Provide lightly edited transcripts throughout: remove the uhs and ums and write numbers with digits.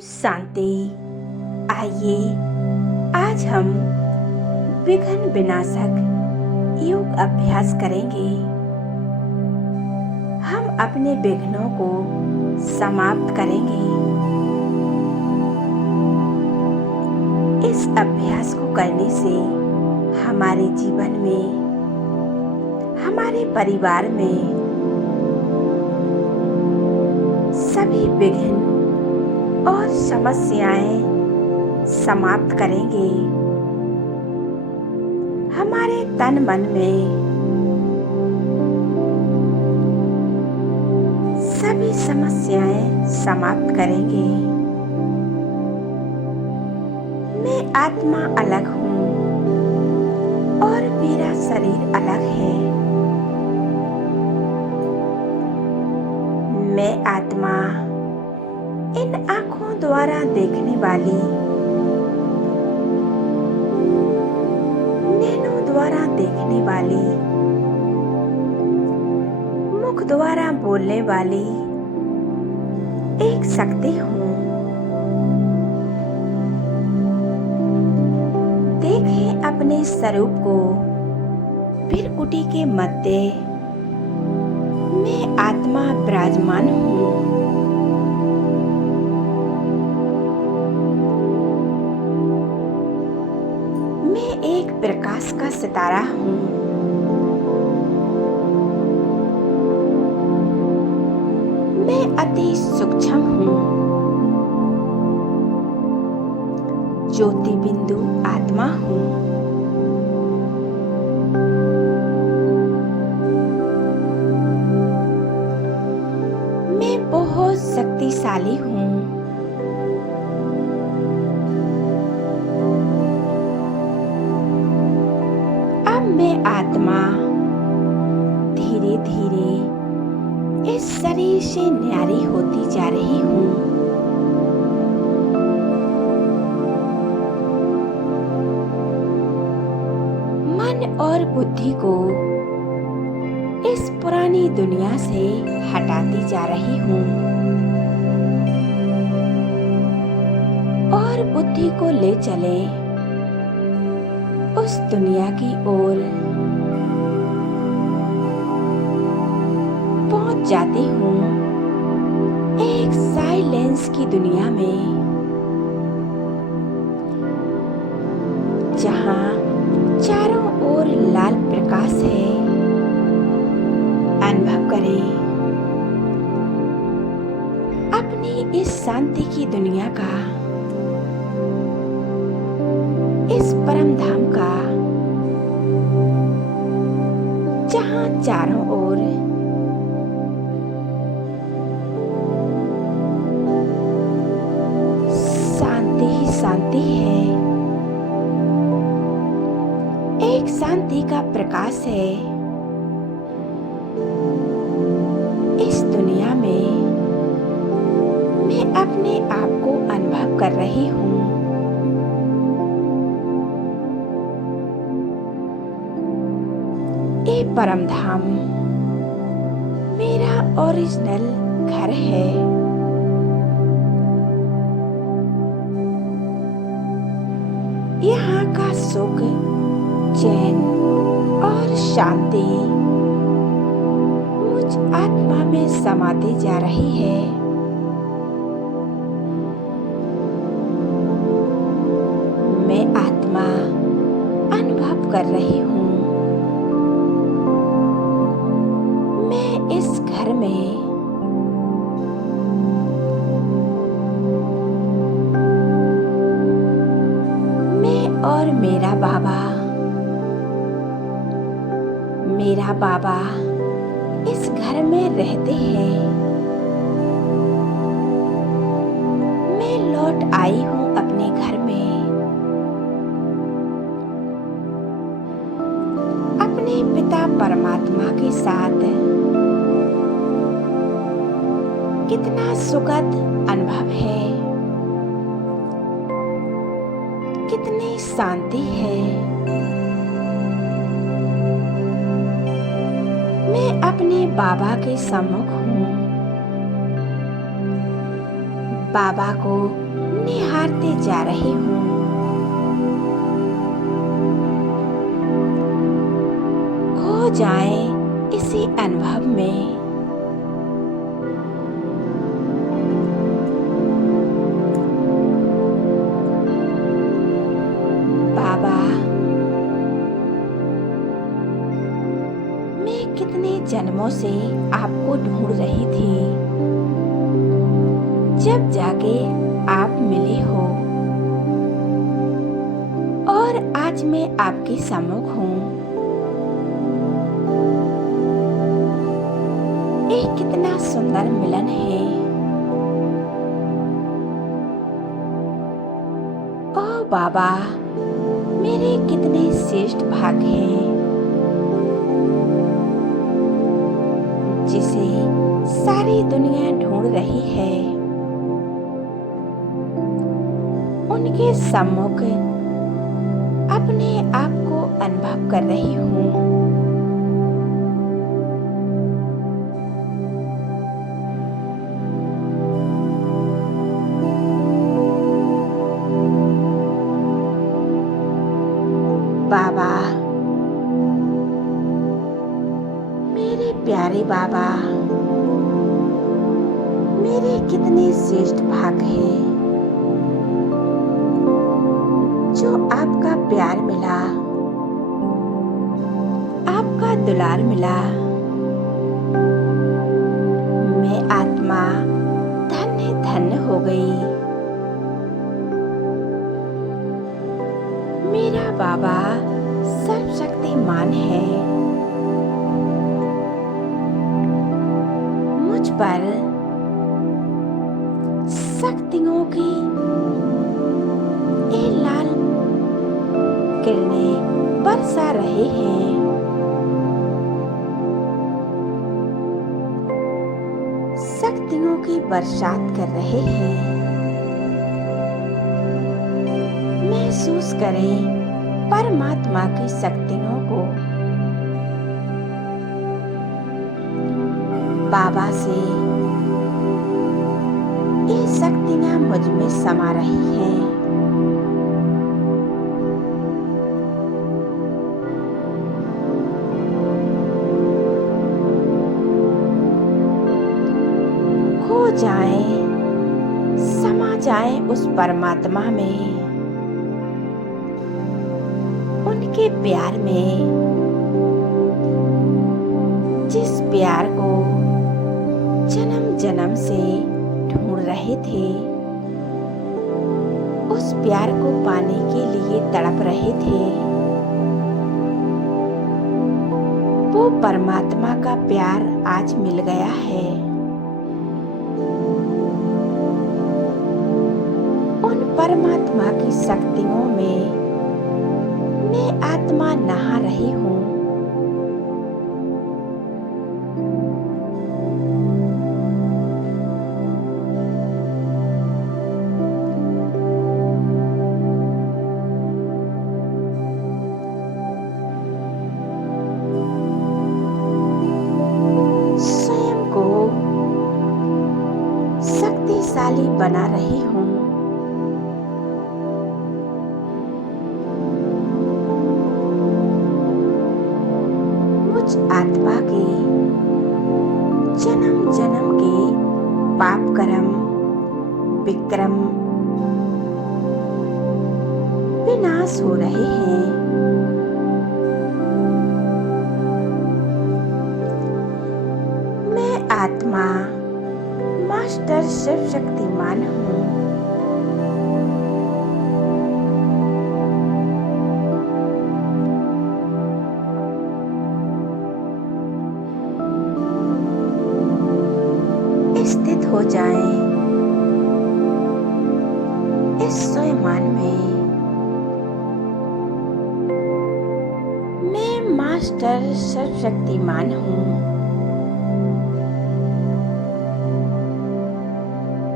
शांति। आइए आज हम विघ्न विनाशक योग अभ्यास करेंगे। हम अपने विघ्नों को समाप्त करेंगे। इस अभ्यास को करने से हमारे जीवन में, हमारे परिवार में सभी विघ्न और समस्याएं समाप्त करेंगे। हमारे तन मन में सभी समस्याएं समाप्त करेंगे। मैं आत्मा अलग हूँ और मेरा शरीर अलग है। मैं आत्मा इन आँखों द्वारा देखने वाली, नैनों द्वारा देखने वाली, मुख द्वारा बोलने वाली एक शक्ति हूँ। देखें अपने स्वरूप को। फिर कुटी के मध्य मैं आत्मा विराजमान हूँ। मैं एक प्रकाश का सितारा हूँ। मैं अति सूक्ष्म हूँ। ज्योति बिंदु आत्मा हूँ। मैं बहुत शक्तिशाली हूँ। मैं आत्मा धीरे धीरे इस शरीर से न्यारी होती जा रही हूँ। मन और बुद्धि को इस पुरानी दुनिया से हटाती जा रही हूँ और बुद्धि को ले चले उस दुनिया की ओर पहुंच जाती हूँ, एक साइलेंस की दुनिया में, जहाँ चारों ओर लाल प्रकाश है। अनुभव करें अपनी इस शांति की दुनिया का, इस परम धाम का, जहाँ चारों ओर शांति ही शांति है। एक शांति का प्रकाश है। इस दुनिया में मैं अपने आप को अनुभव कर रही हूँ। ये परम धाम मेरा ओरिजिनल घर है। यहाँ का सुख, चैन और शांति मुझ आत्मा में समाती जा रही है। मैं आत्मा अनुभव कर रही हूँ। इस घर में मैं और मेरा बाबा इस घर में रहते हैं। मैं लौट आई हूँ अपने घर में, अपने पिता परमात्मा के साथ। कितना सुखद अनुभव है, कितनी शांति है। मैं अपने बाबा के सम्मुख हूँ। बाबा को निहारते जा रही हूँ। खो जाए इसी अनुभव में। बाबा, मैं कितने जन्मों से आपको ढूंढ रही थी। जब जाके आप मिले हो और आज मैं आपके सम्मुख हूँ। ये कितना सुंदर मिलन है। ओ बाबा, मेरे कितने श्रेष्ठ भाग्य हैं जिसे सारी दुनिया ढूंढ रही है। उनके सम्मुख अपने आप को अनुभव कर रही हूँ। बाबा, मेरे प्यारे बाबा, मेरे कितने श्रेष्ठ भाग्य हैं जो आपका प्यार मिला, आपका दुलार मिला। मैं आत्मा धन्य धन्य हो गई। मेरा बाबा सर्वशक्तिमान है। मुझ पर शक्तियों की ये लाल किरणें बरसा रहे हैं। शक्तियों की बरसात कर रहे हैं। महसूस करें परमात्मा की शक्तियों को। बाबा से ये शक्तियां मुझ में समा रही हैं। खो जाए, समा जाए उस परमात्मा में, उनके प्यार में, जिस प्यार को जन्म जन्म से ढूंढ रहे थे, उस प्यार को पाने के लिए तड़प रहे थे। वो परमात्मा का प्यार आज मिल गया है। उन परमात्मा की शक्तियों में मैं आत्मा नहा रही हूँ। स्वयं को शक्तिशाली बना रही हूँ। आत्मा के जन्म जन्म के पाप कर्म विक्रम विनाश हो रहे हैं। मैं आत्मा मास्टर सर्वशक्तिमान हूँ। स्थित हो जाएं इस स्वयंमान में। मैं मास्टर सर्वशक्तिमान हूँ।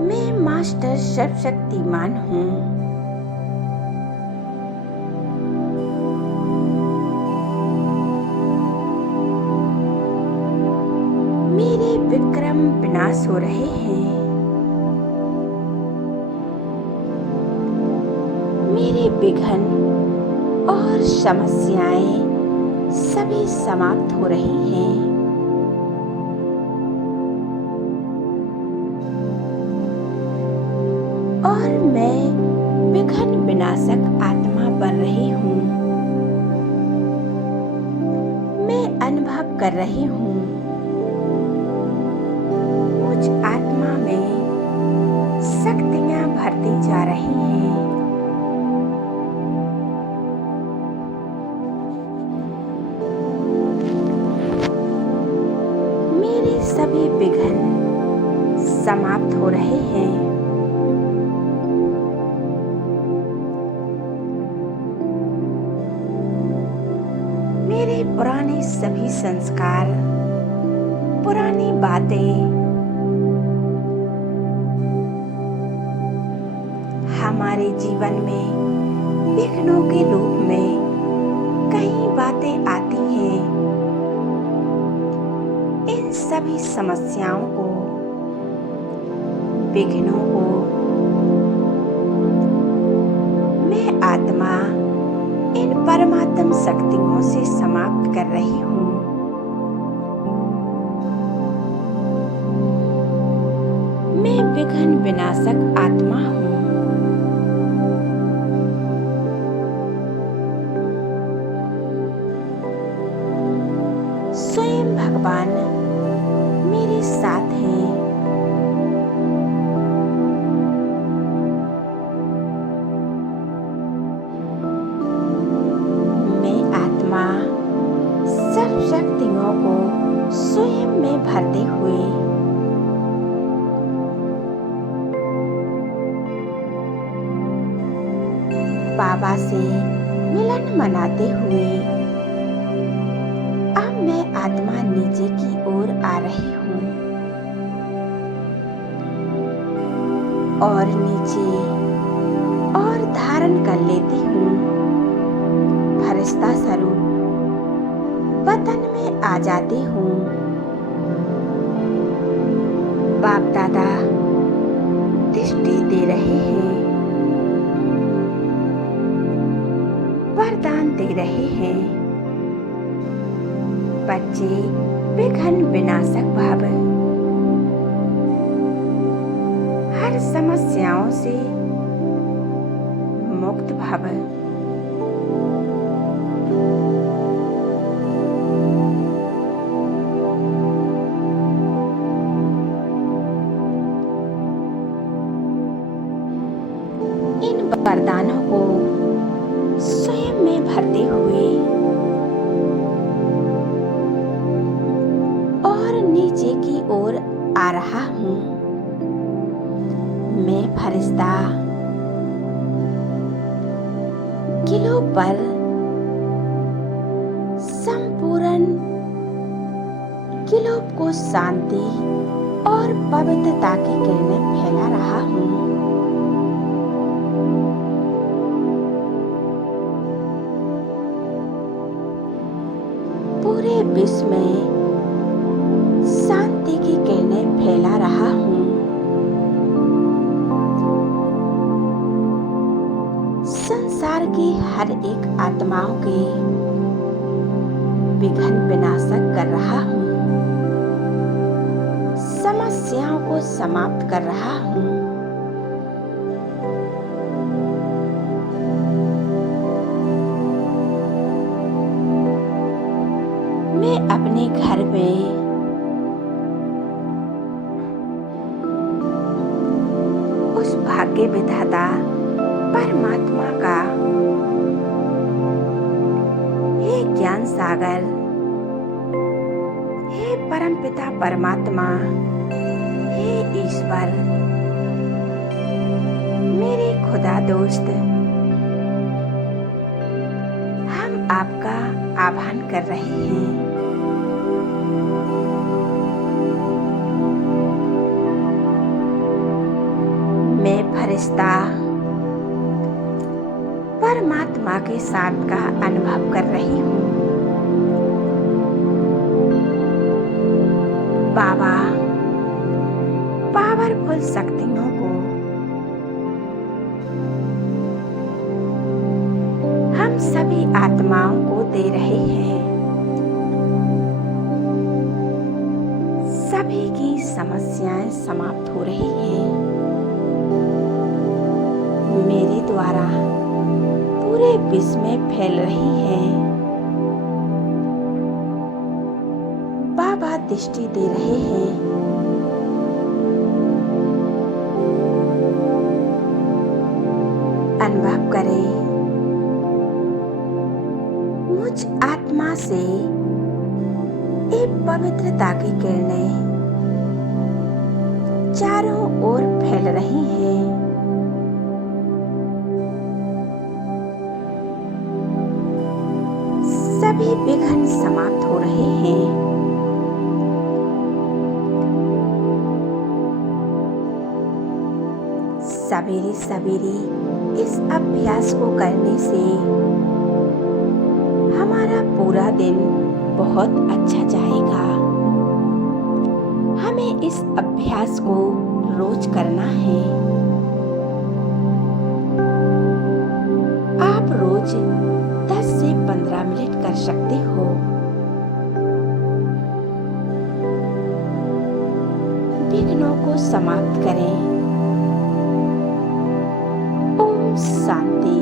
मैं मास्टर सर्वशक्तिमान हूँ। मेरे विक्रम विनाश हो रहे हैं। मेरे विघ्न और समस्याएं सभी समाप्त हो रही हैं। और मैं विघ्न विनाशक आत्मा बन रही हूँ। मैं अनुभव कर रही हूँ मुझ आत्मा में शक्तियाँ भरती जा रही हैं। मेरे सभी विघ्न समाप्त हो रहे हैं। मेरे पुराने सभी संस्कार, पुरानी बातें हमारे जीवन में विघ्नों के रूप में कई बातें आती हैं। इन सभी समस्याओं को, विघ्नों को मैं आत्मा इन परमात्म शक्तियों से समाप्त कर रही हूँ। मैं विघ्न विनाशक आत्मा हूँ। स्वयं भगवान मेरे साथ हैं। सब शक्तियों को स्वयं में भरते हुए बाबा से मिलन मनाते हुए अब मैं आत्मा नीचे की ओर आ रही हूँ और नीचे और धारण कर लेती हूँ फरिश्ता स्वरूप वतन में आ जाती हूँ। बाप दादा दृष्टि दे रहे हैं, वरदान दे रहे हैं। बच्चे विघ्न विनाशक भव, हर समस्याओं से मुक्त भव। इन वरदानों को स्वयं में भरते हुए और नीचे की ओर आ रहा हूँ। मैं फरिश्ता किलो पर संपूर्ण किलो को शांति और पवित्रता की किरणें फैला रहा हूँ। पूरे विश्व में शांति की किरणें फैला रहा हूँ। संसार की हर एक आत्माओं के विघ्न विनाशक कर रहा हूँ। समस्याओं को समाप्त कर रहा हूँ। मैं अपने घर में उस भाग्य विधाता परमात्मा का, हे ज्ञान सागर, हे परमपिता परमात्मा, हे ईश्वर, मेरे खुदा दोस्त, हम आपका आह्वान कर रहे हैं। मैं फरिश्ता परमात्मा के साथ का अनुभव कर रही हूँ। बाबा पावरफुल शक्तियों को आत्माओं को दे रहे हैं। सभी की समस्याएं समाप्त हो रही हैं। मेरे द्वारा पूरे विश्व में फैल रही हैं। बाबा दृष्टि दे रहे हैं। अनुभव करें, मुझ आत्मा से एक पवित्रता की किरणें चारों ओर फैल रही हैं। सभी विघ्न समाप्त हो रहे हैं। सवेरे सवेरे इस अभ्यास को करने से हमारा पूरा दिन बहुत अच्छा जाएगा। हमें इस अभ्यास को रोज करना है। आप रोज 10 से 15 मिनट कर सकते हो। विघ्नों को समाप्त करें। ओम शांति।